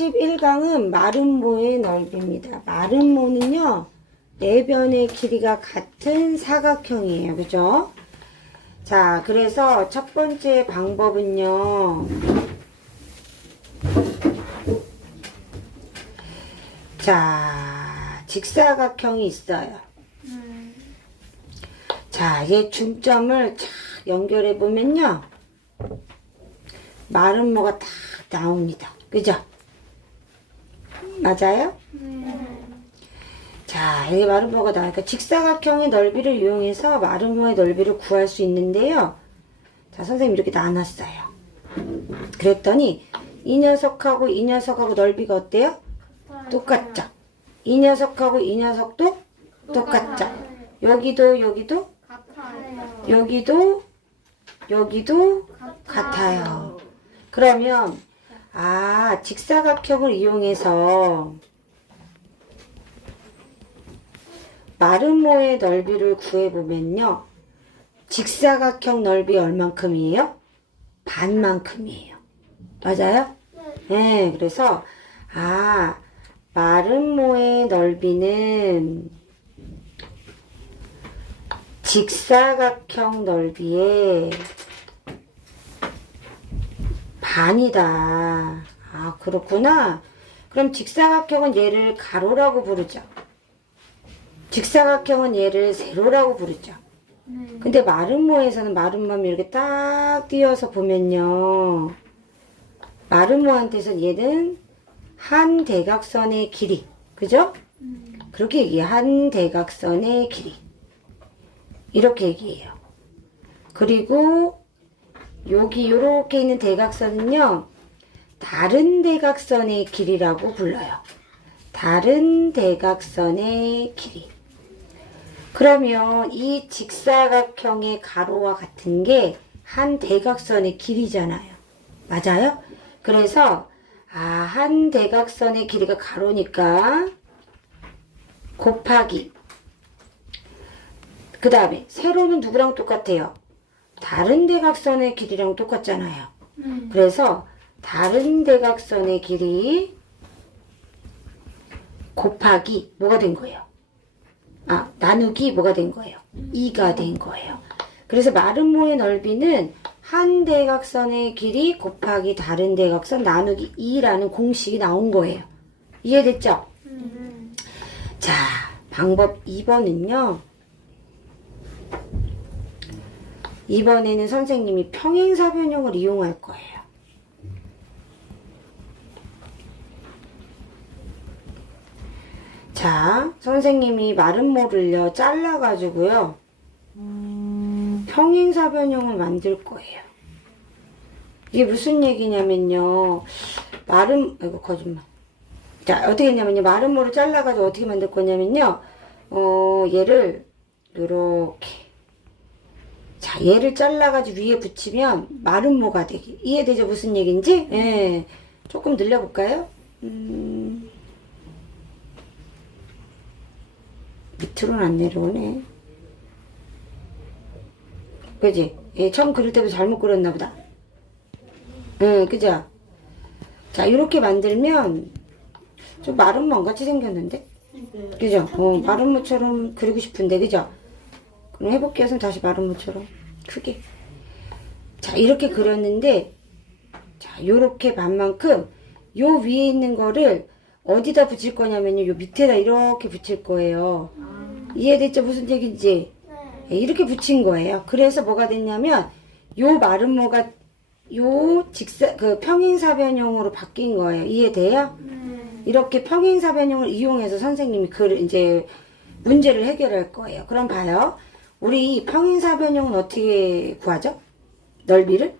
41강은 마름모의 넓이입니다. 마름모는요, 네 변의 길이가 같은 사각형이에요. 그죠? 자, 그래서 첫 번째 방법은요, 자, 직사각형이 있어요. 자, 얘 중점을 쫙 연결해 보면요. 마름모가 딱 나옵니다. 그죠? 맞아요? 자, 여기 마름모가 나오니까 직사각형의 넓이를 이용해서 마름모의 넓이를 구할 수 있는데요. 자, 선생님 이렇게 나눴어요. 그랬더니 이 녀석하고 이 녀석하고 넓이가 어때요? 똑같죠? 이 녀석하고 이 녀석도 똑같죠? 여기도 여기도 같아요. 여기도 여기도 같아요. 그러면 아 직사각형을 이용해서 마름모의 넓이를 구해보면요. 직사각형 넓이 얼만큼이에요? 반만큼이에요. 맞아요? 네, 그래서 아 마름모의 넓이는 직사각형 넓이의 반이다. 아, 그렇구나. 그럼 직사각형은 얘를 가로라고 부르죠. 직사각형은 얘를 세로라고 부르죠. 근데 마름모에서는 마름모면 이렇게 딱 띄어서 보면요. 마름모한테서 얘는 한 대각선의 길이. 그죠? 그렇게 얘기해. 한 대각선의 길이. 이렇게 얘기해요. 그리고 여기 요렇게 있는 대각선은요. 다른 대각선의 길이라고 불러요. 다른 대각선의 길이. 그러면 이 직사각형의 가로와 같은 게 한 대각선의 길이잖아요. 맞아요? 그래서 아, 한 대각선의 길이가 가로니까 곱하기 그 다음에 세로는 누구랑 똑같아요? 다른 대각선의 길이랑 똑같잖아요. 그래서 다른 대각선의 길이 곱하기 뭐가 된 거예요? 아 나누기 뭐가 된 거예요? 2가 된 거예요. 그래서 마름모의 넓이는 한 대각선의 길이 곱하기 다른 대각선 나누기 2라는 공식이 나온 거예요. 이해됐죠? 자, 방법 2번은요. 이번에는 선생님이 평행사변형을 이용할 거예요. 자, 선생님이 마름모를요, 잘라가지고요, 평행사변형을 만들 거예요. 이게 무슨 얘기냐면요, 마름, 아이고, 거짓말. 자, 어떻게 했냐면요, 마름모를 잘라가지고 어떻게 만들 거냐면요, 어, 얘를, 요렇게. 자, 얘를 잘라가지고 위에 붙이면 마름모가 되기. 이해되죠? 무슨 얘기인지? 예. 조금 늘려볼까요? 음, 밑으로는 안 내려오네. 그지? 얘 처음 그릴 때도 잘못 그렸나 보다. 응, 그죠? 자, 이렇게 만들면 좀 마름모 같이 생겼는데? 그죠? 어, 마름모처럼 그리고 싶은데, 그죠? 그럼 해볼게요. 그럼 다시 마름모처럼 크게. 자, 이렇게 그렸는데, 자, 요렇게 반만큼 요 위에 있는 거를 어디다 붙일 거냐면요. 요 밑에다 이렇게 붙일 거예요. 이해됐죠? 무슨 얘기인지? 예, 이렇게 붙인 거예요. 그래서 뭐가 됐냐면 요 마름모가 요 직사 그 평행사변형으로 바뀐 거예요. 이해돼요? 이렇게 평행사변형을 이용해서 선생님이 그 이제 문제를 해결할 거예요. 그럼 봐요. 우리 평행사변형은 어떻게 구하죠? 넓이를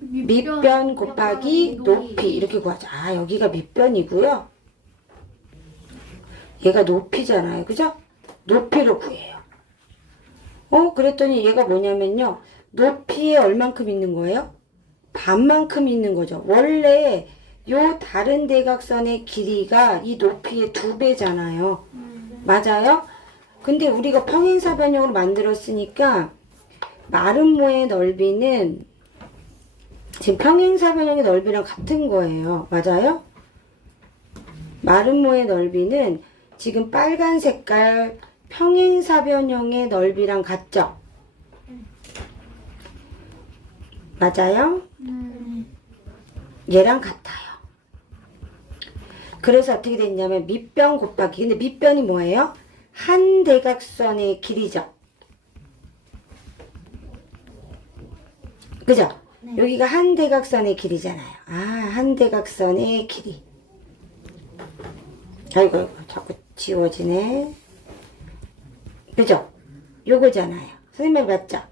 밑변 곱하기 높이 이렇게 구하죠. 아 여기가 밑변이고요. 얘가 높이잖아요. 그죠? 높이를 구해요. 어 그랬더니 얘가 뭐냐면요. 높이에 얼만큼 있는 거예요? 반만큼 있는 거죠. 원래 요 다른 대각선의 길이가 이 높이의 두 배잖아요. 맞아요? 근데 우리가 평행사 변형으로 만들었으니까 마름모의 넓이는 지금 평행사 변형의 넓이랑 같은 거예요. 맞아요? 마름모의 넓이는 지금 빨간 색깔 평행사 변형의 넓이랑 같죠? 맞아요? 얘랑 같아요. 그래서 어떻게 됐냐면 밑변 곱하기 근데 밑변이 뭐예요? 한 대각선의 길이죠. 그죠? 여기가 한 대각선의 길이잖아요. 아, 한 대각선의 길이. 아이고, 아이고, 자꾸 지워지네. 그죠? 요거잖아요. 선생님 맞죠?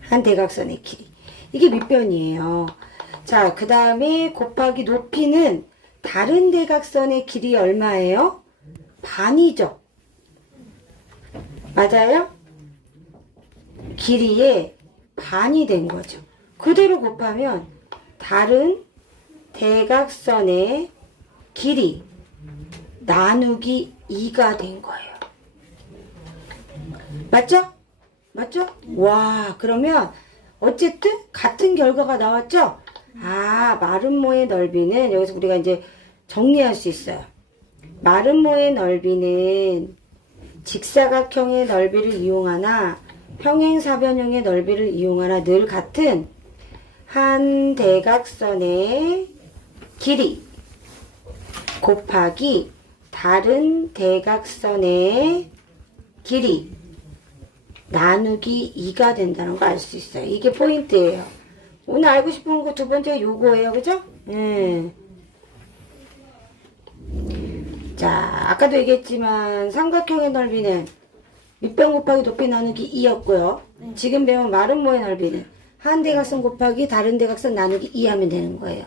한 대각선의 길이. 이게 밑변이에요. 자, 그 다음에 곱하기 높이는 다른 대각선의 길이 얼마예요? 반이죠. 맞아요? 길이의 반이 된 거죠. 그대로 곱하면 다른 대각선의 길이 나누기 2가 된 거예요. 맞죠? 맞죠? 와, 그러면 어쨌든 같은 결과가 나왔죠? 아, 마름모의 넓이는 여기서 우리가 이제 정리할 수 있어요. 마름모의 넓이는 직사각형의 넓이를 이용하나 평행사변형의 넓이를 이용하나 늘 같은 한 대각선의 길이 곱하기 다른 대각선의 길이 나누기 2가 된다는 거 알 수 있어요. 이게 포인트예요. 오늘 알고 싶은 거 두 번째 요거예요. 그죠? 예. 자, 아까도 얘기했지만 삼각형의 넓이는 밑변 곱하기 높이 나누기 2였고요. 지금 배운 마름모의 넓이는 한 대각선 곱하기 다른 대각선 나누기 2 하면 되는 거예요.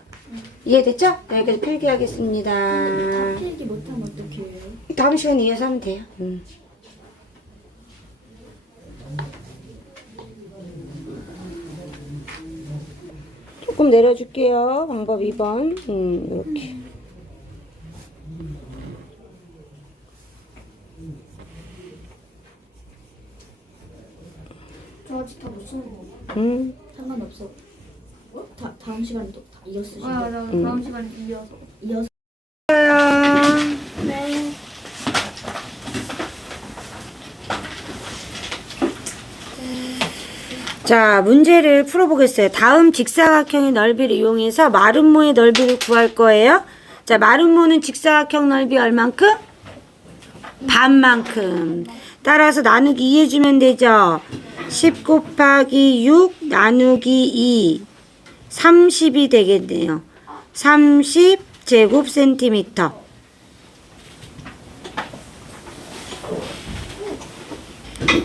이해됐죠? 여기까지 필기하겠습니다. 다 필기 못하면 어떻게 해요? 다음 시간에 이어서 하면 돼요. 음. 조금 내려줄게요. 방법 2번. 음, 이렇게. 아직 다 못 쓰는 거 음. 상관없어. 어? 다, 다음 시간에 또다 이어 쓰시죠? 아, 나 다음 시간에 이어서. 이어서. 네. 자, 문제를 풀어보겠어요. 다음 직사각형의 넓이를 이용해서 마름모의 넓이를 구할 거예요. 자, 마름모는 직사각형 넓이 얼만큼? 반만큼. 따라서 나누기 2 해주면 되죠. 10 곱하기 6 나누기 2. 30이 되겠네요. 30 제곱 센티미터.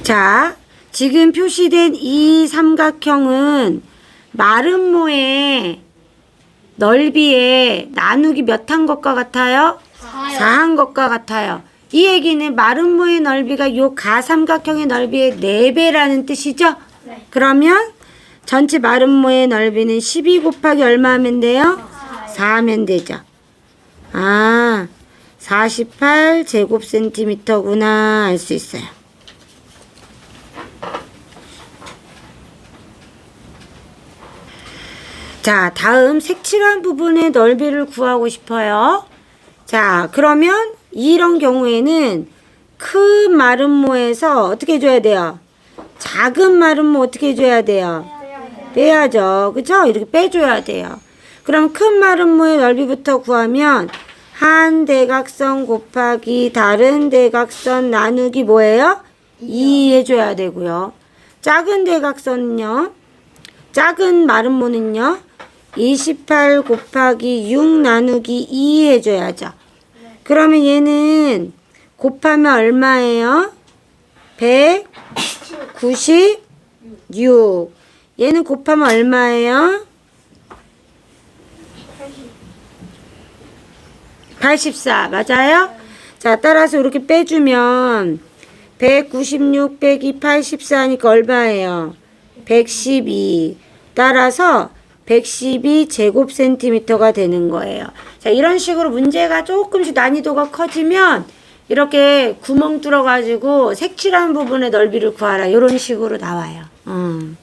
자, 지금 표시된 이 삼각형은 마름모의 넓이에 나누기 몇 한 것과 같아요? 4한 것과 같아요. 이 얘기는 마름모의 넓이가 요 가삼각형의 넓이의 4배라는 뜻이죠? 네. 그러면 전체 마름모의 넓이는 12 곱하기 얼마 하면 돼요? 4 하면 되죠. 아, 48 제곱 센티미터구나 알 수 있어요. 자, 다음 색칠한 부분의 넓이를 구하고 싶어요. 자, 그러면 이런 경우에는 큰 마름모에서 어떻게 해줘야 돼요? 작은 마름모 어떻게 해줘야 돼요? 빼야죠. 그죠? 이렇게 빼줘야 돼요. 그럼 큰 마름모의 넓이부터 구하면 한 대각선 곱하기 다른 대각선 나누기 뭐예요? 2 해줘야 되고요. 작은 대각선은요. 작은 마름모는요. 28 곱하기 6 나누기 2 해줘야죠. 그러면 얘는 곱하면 얼마예요? 196. 얘는 곱하면 얼마예요? 84. 맞아요? 자, 따라서 이렇게 빼주면 196 빼기 84 하니까 얼마예요? 112. 따라서 112 제곱 센티미터가 되는 거예요. 자, 이런 식으로 문제가 조금씩 난이도가 커지면 이렇게 구멍 뚫어가지고 색칠한 부분의 넓이를 구하라. 이런 식으로 나와요. 음.